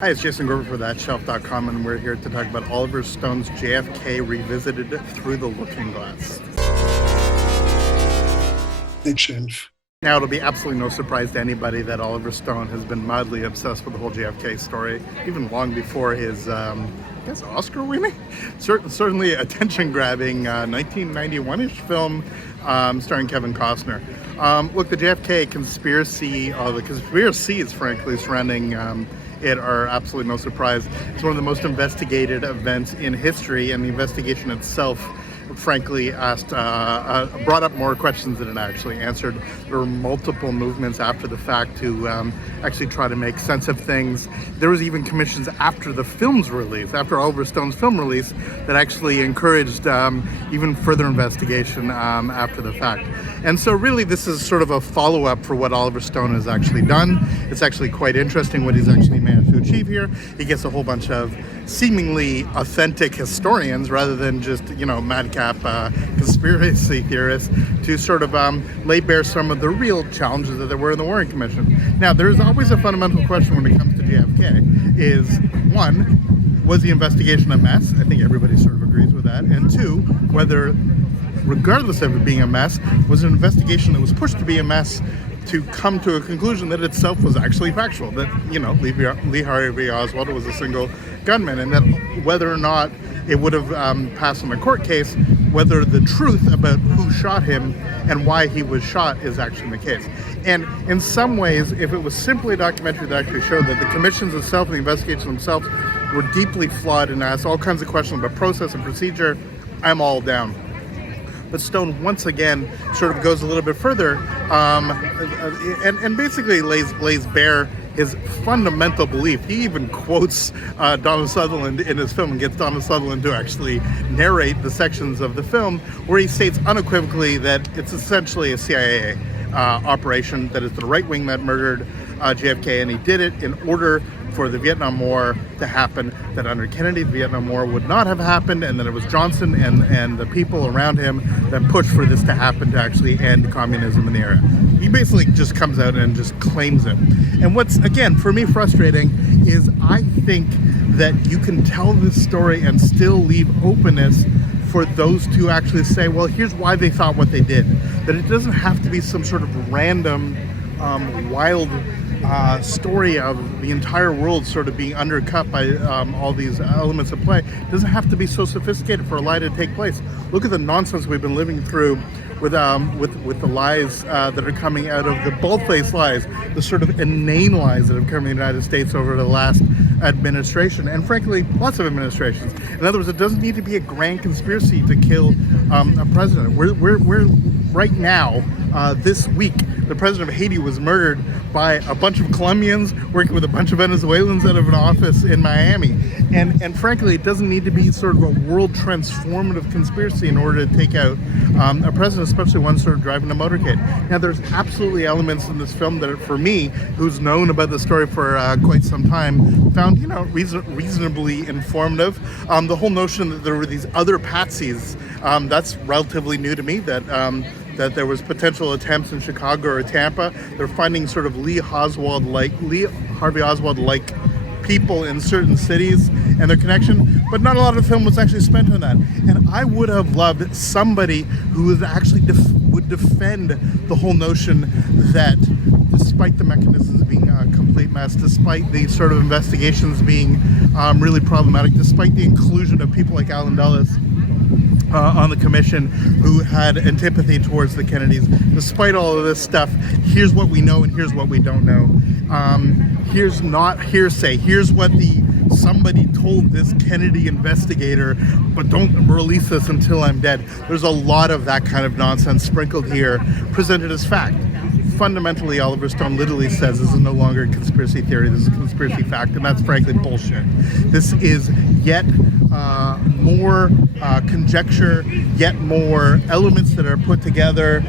Hi, it's Jason Gorber for ThatShelf.com, and we're here to talk about Oliver Stone's JFK Revisited Through the Looking Glass. Shelf. Now, it'll be absolutely no surprise to anybody that Oliver Stone has been madly obsessed with the whole JFK story, even long before his, Oscar winning? Certainly attention-grabbing 1991-ish film starring Kevin Costner. Look, the JFK conspiracy, the conspiracies, frankly, surrounding it are absolutely no surprise. It's one of the most investigated events in history, and the investigation itself, frankly, brought up more questions than it actually answered. There were multiple movements after the fact to actually try to make sense of things. There was even commissions after the film's release, after Oliver Stone's film release, that actually encouraged even further investigation after the fact. And so really this is sort of a follow-up for what Oliver Stone has actually done. It's actually quite interesting what he's actually managed to achieve here. He gets a whole bunch of seemingly authentic historians rather than just, madcap conspiracy theorists to sort of lay bare some of the real challenges that there were in the Warren Commission. Now, there's always a fundamental question when it comes to JFK is, one, was the investigation a mess? I think everybody sort of agrees with that. And two, whether, regardless of it being a mess, was an investigation that was pushed to be a mess to come to a conclusion that itself was actually factual, that, Lee Harvey Oswald was a single gunman, and that whether or not it would have passed in a court case, whether the truth about who shot him and why he was shot is actually the case. And in some ways, if it was simply a documentary that actually showed that the commissions itself and the investigations themselves were deeply flawed and asked all kinds of questions about process and procedure, I'm all down. But Stone once again sort of goes a little bit further and basically lays bare his fundamental belief. He even quotes Donald Sutherland in his film and gets Donald Sutherland to actually narrate the sections of the film where he states unequivocally that it's essentially a CIA operation, that it's the right wing that murdered JFK, and he did it in order for the Vietnam War to happen, that under Kennedy the Vietnam War would not have happened, and that it was Johnson and the people around him that pushed for this to happen to actually end communism in the era. He basically just comes out and just claims it. And what's, again, for me frustrating is I think that you can tell this story and still leave openness for those to actually say, well, here's why they thought what they did. That it doesn't have to be some sort of random, wild story of the entire world sort of being undercut by all these elements of play. It doesn't have to be so sophisticated for a lie to take place. Look at the nonsense we've been living through with the lies that are coming out of the bald-faced lies, the sort of inane lies that have come in the United States over the last administration, and frankly, lots of administrations. In other words, it doesn't need to be a grand conspiracy to kill a president. We're right now, this week, the president of Haiti was murdered by a bunch of Colombians working with a bunch of Venezuelans out of an office in Miami. And frankly, it doesn't need to be sort of a world transformative conspiracy in order to take out a president, especially one sort of driving a motorcade. Now, there's absolutely elements in this film that, for me, who's known about the story for quite some time, found, reasonably informative. The whole notion that there were these other patsies, that's relatively new to me, that there was potential attempts in Chicago or Tampa. They're finding sort of Lee Harvey Oswald-like people in certain cities and their connection, but not a lot of the film was actually spent on that. And I would have loved somebody who would actually would defend the whole notion that despite the mechanisms being a complete mess, despite the sort of investigations being really problematic, despite the inclusion of people like Alan Dulles on the commission who had antipathy towards the Kennedys, despite all of this stuff, here's what we know and here's what we don't know. Here's not hearsay. Here's what somebody told this Kennedy investigator, but don't release this until I'm dead. There's a lot of that kind of nonsense sprinkled here, presented as fact. Fundamentally, Oliver Stone literally says this is no longer a conspiracy theory, this is a conspiracy fact, and that's frankly bullshit. This is yet more conjecture, yet more elements that are put together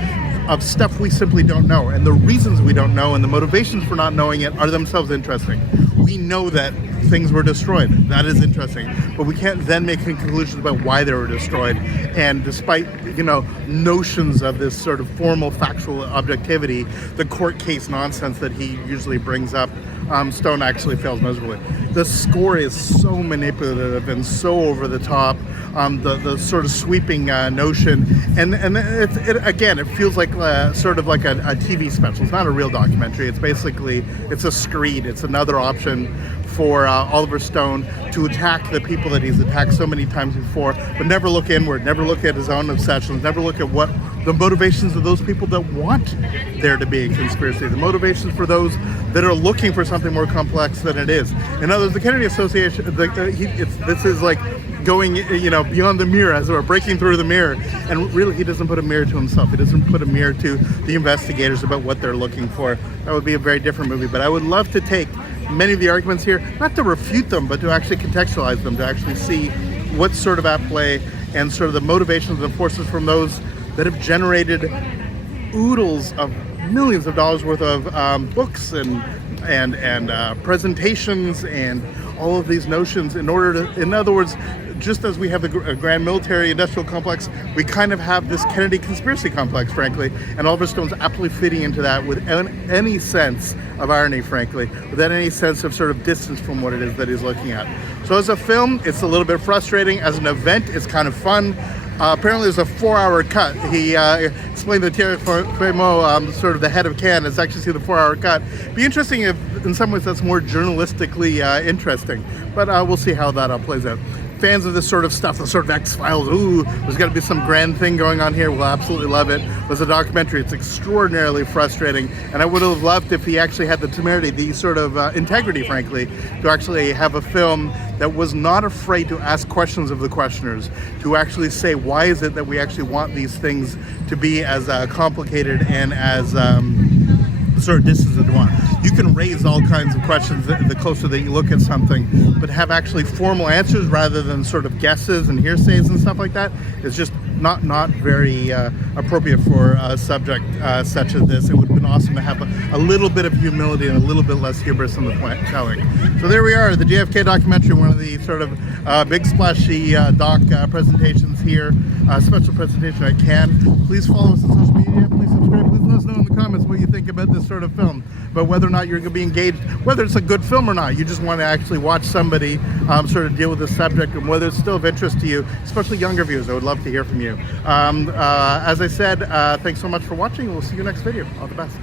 of stuff we simply don't know. And the reasons we don't know and the motivations for not knowing it are themselves interesting. We know that things were destroyed. That is interesting. But we can't then make conclusions about why they were destroyed. And despite, notions of this sort of formal factual objectivity, the court case nonsense that he usually brings up Stone actually fails miserably. The score is so manipulative and so over the top. The sort of sweeping notion, and it feels like sort of like a TV special. It's not a real documentary. It's a screed. It's another option for Oliver Stone to attack the people that he's attacked so many times before, but never look inward, never look at his own obsessions, never look at what the motivations of those people that want there to be a conspiracy, the motivations for those that are looking for something more complex than it is. In other words, the Kennedy Association, this is like going, beyond the mirror, as it were, breaking through the mirror. And really, he doesn't put a mirror to himself. He doesn't put a mirror to the investigators about what they're looking for. That would be a very different movie. But I would love to take many of the arguments here, not to refute them, but to actually contextualize them, to actually see what's sort of at play and sort of the motivations and forces from those that have generated oodles of millions of dollars worth of books and presentations and all of these notions in other words, just as we have the grand military industrial complex, we kind of have this Kennedy conspiracy complex, frankly, and Oliver Stone's absolutely fitting into that without any sense of irony, frankly, without any sense of sort of distance from what it is that he's looking at. So as a film, it's a little bit frustrating. As an event, it's kind of fun. Apparently there's a 4-hour cut. He explained to Thierry Frémaux, sort of the head of Cannes, has actually seen the 4-hour cut. Be interesting if, in some ways, that's more journalistically interesting. But we'll see how that plays out. Fans of this sort of stuff, the sort of X-Files, ooh, there's got to be some grand thing going on here, we'll absolutely love it. As a documentary, it's extraordinarily frustrating, and I would have loved if he actually had the temerity, the sort of integrity, frankly, to actually have a film that was not afraid to ask questions of the questioners, to actually say, why is it that we actually want these things to be as complicated and as sort of distance as you want. You can raise all kinds of questions the closer that you look at something, but have actually formal answers rather than sort of guesses and hearsays and stuff like that is just not very appropriate for a subject such as this. It would have been awesome to have a little bit of humility and a little bit less hubris in the telling. So there we are, the JFK documentary, one of the sort of big splashy doc presentations here, special presentation at Cannes. Please follow us on social media, please subscribe, please let us know in the comments what you think about this sort of film, but whether or not you're going to be engaged, whether it's a good film or not, you just want to actually watch somebody sort of deal with this subject, and whether it's still of interest to you, especially younger viewers. I would love to hear from you. As I said, thanks so much for watching. We'll see you next video. All the best.